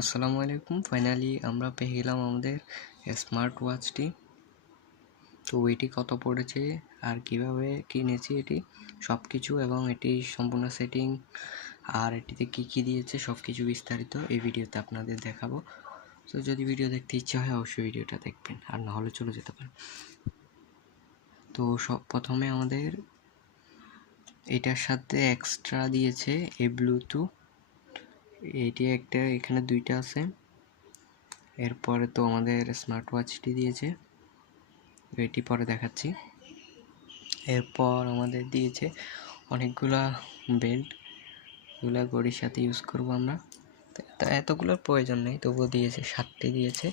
আসসালামু আলাইকুম। ফাইনালি আমরা পেয়ে গেলাম আমাদের স্মার্ট ওয়াচটি। তো এটি কত পড়েছে আর কিভাবে কিনেছি এটি সব কিছু, এবং এটি সম্পূর্ণ সেটিং আর এটিতে কি দিয়েছে সব কিছু বিস্তারিত এই ভিডিওতে আপনাদের দেখাবো। তো যদি ভিডিও দেখতে ইচ্ছা হয় অবশ্যই ভিডিওটা দেখবেন, আর না হলে চলে যেতে পারেন। তো প্রথমে আমাদের এটার সাথে এক্সট্রা দিয়েছে এই ব্লুটুথ, এটি একটা, এখানে দুইটা আছে। এরপরে তো আমাদের স্মার্ট ওয়াচটি দিয়েছে, এটি পরে দেখাচ্ছি। এরপর আমাদের দিয়েছে অনেকগুলা বেল্ট, এগুলা ঘড়ির সাথে ইউজ করব আমরা, তো এতগুলোর প্রয়োজন নেই, তবুও দিয়েছে 7টি দিয়েছে।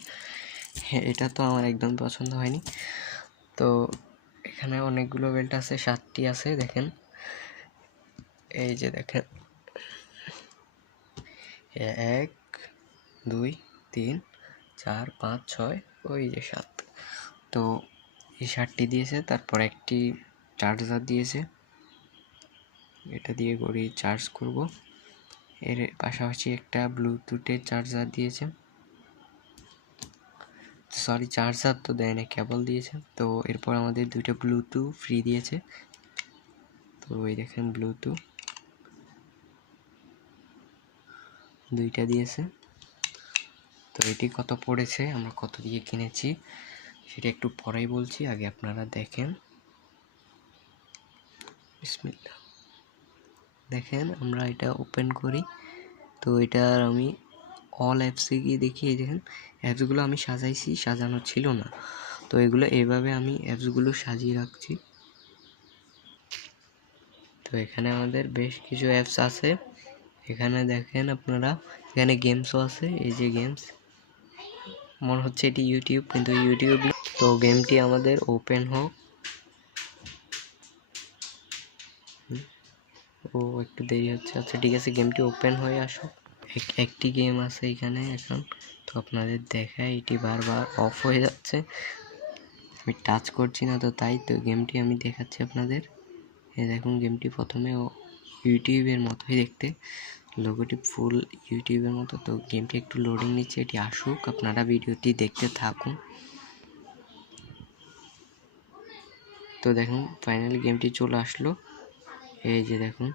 এটা তো আমার একদম পছন্দ হয়নি। তো এখানে অনেকগুলো বেল্ট আছে, 7টি আছে, দেখেন, এই যে দেখেন 1 2 3 4 5 6, ওই যে 7। তো এই 7টি দিয়েছে। তারপর একটি চার্জার দিয়েছে, এটা দিয়ে ঘড়ি চার্জ করব। এর পাশাপাশি একটা ব্লুটুথের চার্জার দিয়েছে, সরি চার্জার তো দেয় না, কেবল দিয়েছে। তো এরপর আমাদের দুইটা ব্লুটুথ ফ্রি দিয়েছে। তো এই দেখেন ব্লুটুথ দুইটা দিয়েছে। তো এটি কত পড়েছে, আমরা কত দিয়ে কিনেছি সেটা একটু পরেই বলছি, আগে আপনারা দেখেন। বিসমিল্লাহ। দেখেন আমরা এটা ওপেন করি, তো এটার আমি অল অ্যাপসে গিয়ে দেখি, এই দেখেন অ্যাপসগুলো আমি সাজাইছি, সাজানো ছিল না। তো এগুলো এইভাবে আমি অ্যাপসগুলো সাজিয়ে রাখছি। তো এখানে আমাদের বেশ কিছু অ্যাপস আছে, এখানে দেখেন আপনারা, এখানে গেমসও আছে, এই যে গেমস, মনে হচ্ছে এটি ইউটিউব, কিন্তু ইউটিউব না। তো গেমটি আমাদের ওপেন হোক, ও একটু দেরি হচ্ছে, আচ্ছা ঠিক আছে, গেমটি ওপেন হয়ে আসুক। একটি গেম আছে এখানে এখন, তো আপনাদের দেখায় এটি বারবার অফ হয়ে যাচ্ছে, আমি টাচ করছি না, তো তাই তো গেমটি আমি দেখাচ্ছি আপনাদের। এই দেখুন গেমটি প্রথমে ইউটিউবের মতোই দেখতে, লোগোটি ফুল ইউটিউবের মতো। তো গেমটি একটু লোডিং নিচ্ছে, এটি আসুক, আপনারা ভিডিওটি দেখতে থাকুন। তো দেখুন ফাইনালি গেমটি চলে আসলো, এই যে দেখুন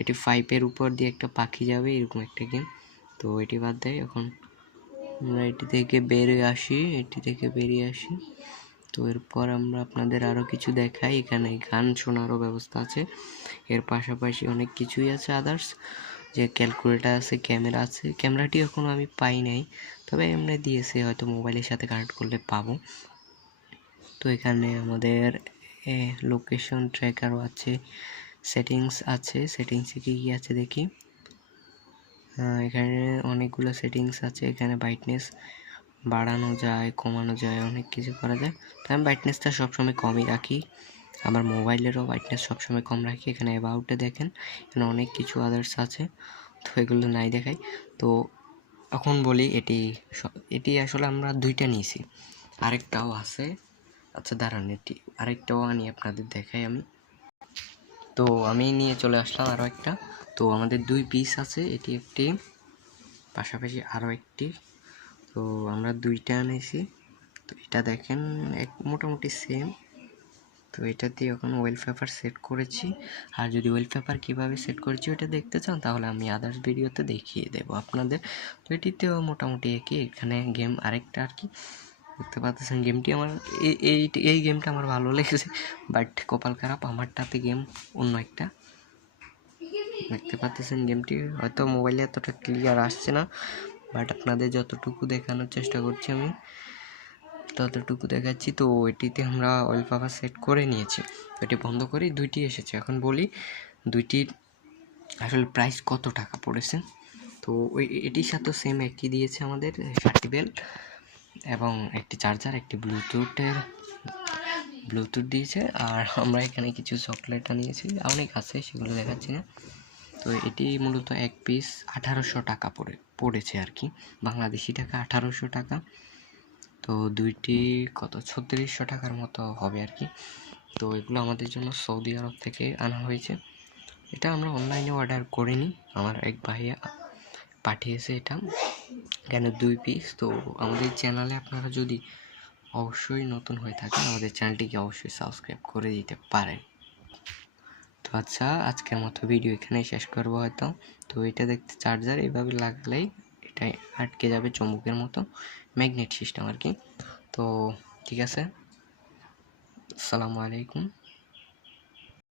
এটি 5-এর উপর দিয়ে একটা পাখি যাবে, এরকম একটা গেম। তো এটি বাদ দেয়, এখন আমরা এটি থেকে বেরিয়ে আসি। তো এরপর আমরা আপনাদের আরও কিছু দেখাই, এখানে গান শোনারও ব্যবস্থা আছে, এর পাশাপাশি অনেক কিছুই আছে আদার্স, যে ক্যালকুলেটার আছে, ক্যামেরা আছে। ক্যামেরাটি এখনও আমি পাই নাই, তবে এমনি দিয়েছে, হয়তো মোবাইলের সাথে কানেক্ট করলে পাবো। তো এখানে আমাদের লোকেশন ট্র্যাকারও আছে, সেটিংস আছে, সেটিংসে কী কী আছে দেখি। এখানে অনেকগুলো সেটিংস আছে, এখানে ব্রাইটনেস বাড়ানো যায়, কমানো যায়, অনেক কিছু করা যায়। তো আমি ব্রাইটনেসটা সবসময় কমই রাখি, আমার মোবাইলেরও ব্রাইটনেস সবসময় কম রাখি। এখানে অ্যাবাউটে দেখেন, এখানে অনেক কিছু আদার্স আছে, তো এগুলো নাই দেখাই। তো এখন বলি, এটি আসলে আমরা দুইটা নিয়েছি, আরেকটাও আছে, আচ্ছা দাঁড়ান এটি আরেকটাও আনি আপনাদের দেখাই আমি। তো আমি নিয়ে চলে আসলাম আরও একটা, তো আমাদের 2 পিস আছে, এটি একটি, পাশাপাশি আরও একটি, তো আমরা দুইটা আনেছি। তো এটা দেখেন মোটামুটি সেম। তো এটাতে এখন ওয়েলপেপার সেট করেছি, আর যদি ওয়েলপেপার কীভাবে সেট করেছি ওটা দেখতে চান তাহলে আমি আদার্স ভিডিওতে দেখিয়ে দেবো আপনাদের। তো এটিতেও মোটামুটি একই, এখানে গেম আরেকটা আর কি দেখতে পাচ্ছেন, গেমটি আমার এই গেমটা আমার ভালো লেগেছে, বাট কপাল খারাপ আমারটাতে গেম অন্য একটা। দেখতে পাচ্ছেন গেমটি হয়তো মোবাইলে এতটা ক্লিয়ার আসছে না, বাট আপনাদের যতটুকু দেখানোর চেষ্টা করছি আমি ততটুকু দেখাচ্ছি। তো এটিতে আমরা ওয়ালপেপার সেট করে নিয়েছি, তো এটি বন্ধ করি, দুইটি এসেছে। এখন বলি দুইটির আসলে প্রাইস কত টাকা পড়েছে। তো এটির সাথে সেম একই দিয়েছে আমাদের, 7টি বেল্ট এবং একটি চার্জার, একটি ব্লুটুথ দিয়েছে, আর আমরা এখানে কিছু চকলেট নিয়েছি, অনেক আছে সেগুলো দেখাচ্ছি না। তো এটি মূলত এক পিস 1800 টাকা পড়েছে আর কি, বাংলাদেশি টাকা 1800 টাকা। তো দুইটি কত 3600 টাকার মতো হবে আর কি। তো এগুলো আমাদের জন্য সৌদি আরব থেকে আনা হয়েছে, এটা আমরা অনলাইনে অর্ডার করিনি, আমার এক ভাইয়া পাঠিয়েছে এটা। এখানে 2 পিস। তো আমাদের চ্যানেলে আপনারা যদি অবশ্যই নতুন হয়ে থাকেন আমাদের চ্যানেলটিকে অবশ্যই সাবস্ক্রাইব করে দিতে পারেন। তো আচ্ছা, আজকের মতো ভিডিও এখানেই শেষ করব হয়তো। তো এটা দেখতে চার্জার এইভাবে লাগালেই এটা আটকে যাবে চুম্বকের মতো, ম্যাগনেট সিস্টেম আর কি। তো ঠিক আছে, আসসালামু আলাইকুম।